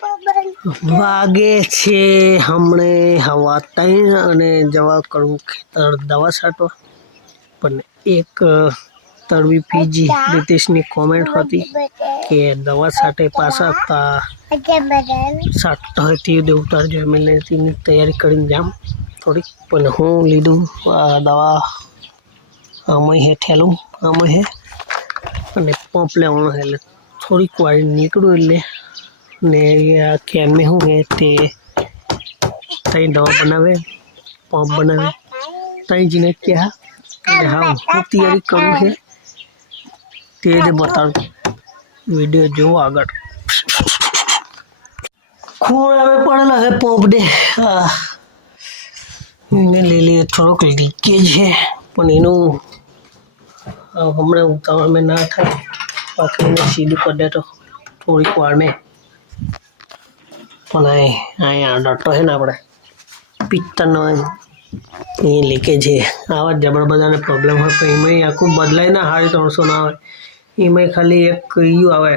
વાગે છે હમણે હવા 3 અને જવા કરું ખેતર દવા છાંટવા. પણ એક તરવી પીજી રીતેશની કોમેન્ટ હતી કે દવા છાંટે પાછા તા છાંટતા હોય તે દે ઉતારજો. એમ તેની તૈયારી કરીને જામ થોડીક. પણ હું લીધું દવા આમાં હે ઠેલું આમાં હે અને પંપ લેવાનો એટલે થોડીક વાર નીકળું એટલે ને कैन में हूँ ते तई दवा बनावे पंप बनावे तई जिने क्या हाँ हूँ तैयारी करूँ है तेज बता वीडियो जो आगर खून आवे पड़ेला है पंप दे ने ले लिए थोड़ोक लीकेज है पण एनु हमने उतावळ में ना था बाकी ने सीधी कर दे तो थोड़ी वार में પણ અહીંયા ડટ્ટો છે ને આપણે પિત્તરનો એ લીકેજ છે. આવા જબર બધાને પ્રોબ્લેમ હોય પણ એમાં આખું બદલાય ના 350 ના આવે એમાં ખાલી એક કયું આવે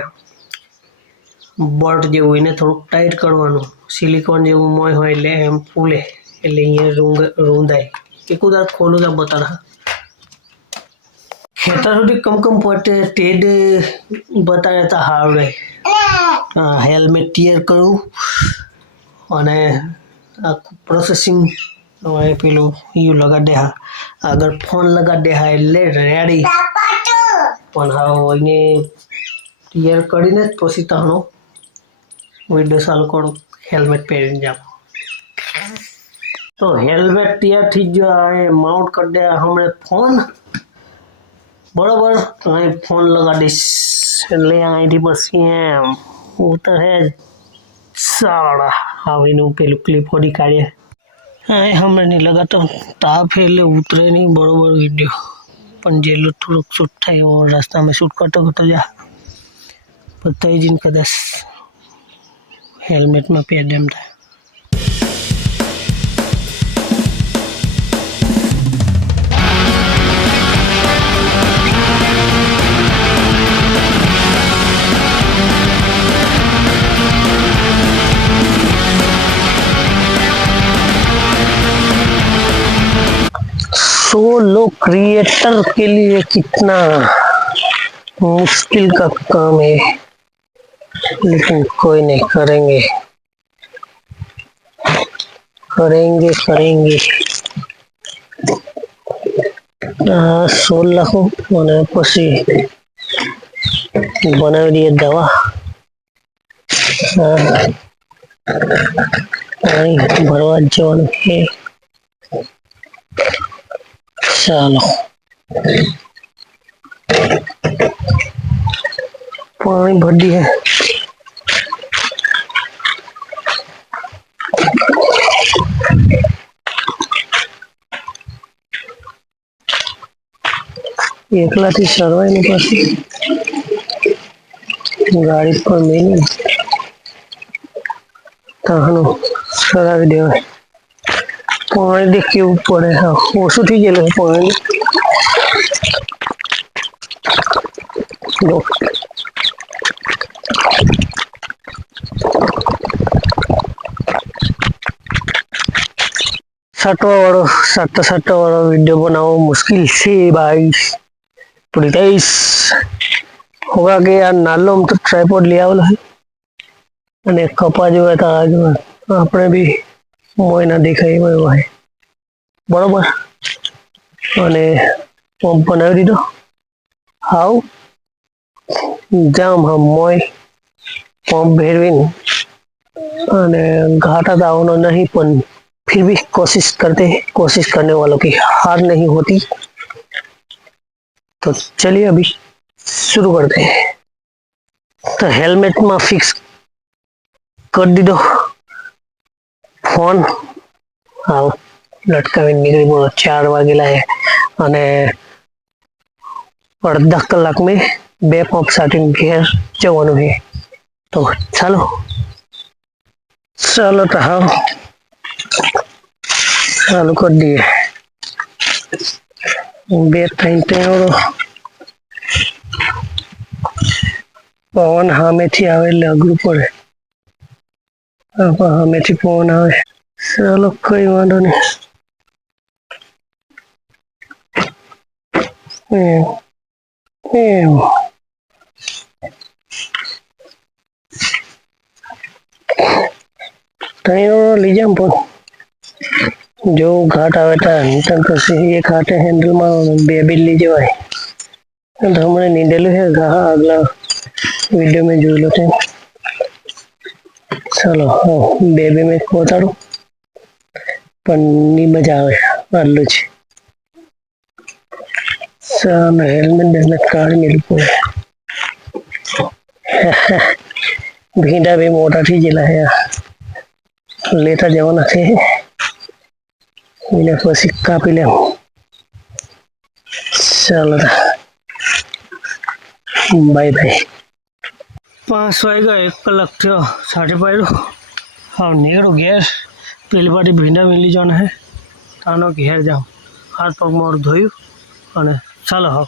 બટ જેવું એને થોડુંક ટાઈટ કરવાનું સિલિકોન જેવું મોય હોય એટલે એમ ફૂલે એટલે અહીંયા રૂંધાય એક ઉદાર ખોલું તો બતાડા ખેતર સુધી કમ પટે ટેડ બતાડે તો સારું રહે. हेलमेट टीयर करूँ અને આખું પ્રોસેસિંગ પેલું યુ લગા દે હા આગળ ફોન લગા દે હા એટલે રેડી. પણ હા એને ટીયર કરીને પછી તાનો વિડીયો ચાલુ કરું હેલ્મેટ પહેરીને જાવ તો હેલ્મેટ ટીયર થઈ ગયો. માઉન્ટ કરી દે હમણાં ફોન બરાબર અહીં ફોન લગા દઈશ એટલે અહીંથી પછી એમ उतर है साड़ा हाँ पेलू क्लिप होड़ी काढ़े हमें नहीं लगा तो ताप है उतरे नहीं बरोबर वीडियो पण जेलो थोड़ा शूट था और रास्ता में शूट करता जा पता ही जिन कदाच हेलमेट में पहन देम था. सोलो क्रिएटर के लिए कितना मुश्किल का काम है लेकिन कोई नहीं करेंगे करेंगे करेंगे. 16 અને પછી બનાવી દઈએ દવા. પાણી ભરવા જવાનું છે. चलो पानी भर दिया है. एकला थी सरवाई ने पास गाड़ी पर मेली ताहनो सरावी देवाय. पानी देख के पड़े हाँ ओछू थी गये पानी साटवा वाला वीडियो बनाओ मुश्किल से भाई प्लीज होगा कि यार नालो हम तो ट्राइपॉड ले आवेला है અને કપા જોવે તો આ જોવે આપણે બી મોય ના દેખાય એવો હોય બરોબર. અને પંપ બનાવી દીધો હાવ જામ હમ મોય પંપ ભેરવીને અને घाटा तो आवनो नहीं पण फिर भी कोशिश करने वालों की हार नहीं होती. तो चलिए अभी शुरू करते हैं. तो हेलमेट में फिक्स कर दीदो फोन हाँ लटकावी निकली पड़ो 4 वागेला है અને अर्धा कलाक में 2 पंप साटी घेर जवानुं है. तो चलो तो हाँ चालू कर दिए 2-3 टेवड़ो पवन हामे थी आवे એટલે અઘરું પડે. હમેથી ફોન આવે. ચાલો કઈ વાંધો નહીં. એમ એમ તઈ લઈ જામ પણ જો ઘાટ આવે તો પછી એક હાથે હેન્ડલમાં બે બિલ્લી જવાય. હમણાં નીંદેલું છે ઘા આગલા વિડીયો મેં જોયેલો છે. ચાલો બે મિનિટ પહોંચાડું પણ ની મજા આવે આટલું જ. ચાલો હેલ્મેટ કાઢી મેળવું. ભીંડા બી મોટા થઈ ગયેલા હે લેતા જવાના છે એને પછી કાપી લેમ. ચાલો બાય બાય. 5 વાગ્યા 1 કલાક થયો સાઠે પાડ્યું. હા નીકળું ઘેર પેલી પાટી ભીંડા મેલી જવાના હે તાનો ઘેર જાઉં. હાથ પગ મોઢું ધોયું અને ચાલો હા